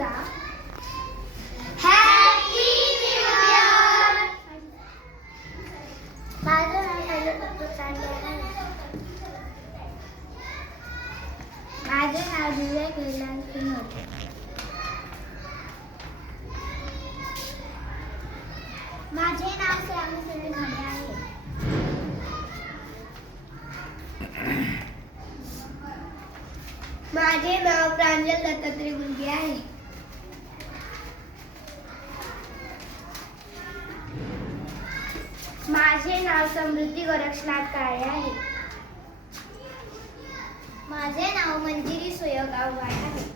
तुझा? Happy new year. माझं नाव माझे नाव दिव्या कैलास सिंह होते. माझे नाव श्यामी सुनील घाणे आहे. माझे नाव प्रांजल दत्तात्रय मुलगे आहे. माझे नाव समृद्धी गोरक्षनाथ काळे आहे. माझे नाव मंजिरी सुयोग आव्हाड आहे.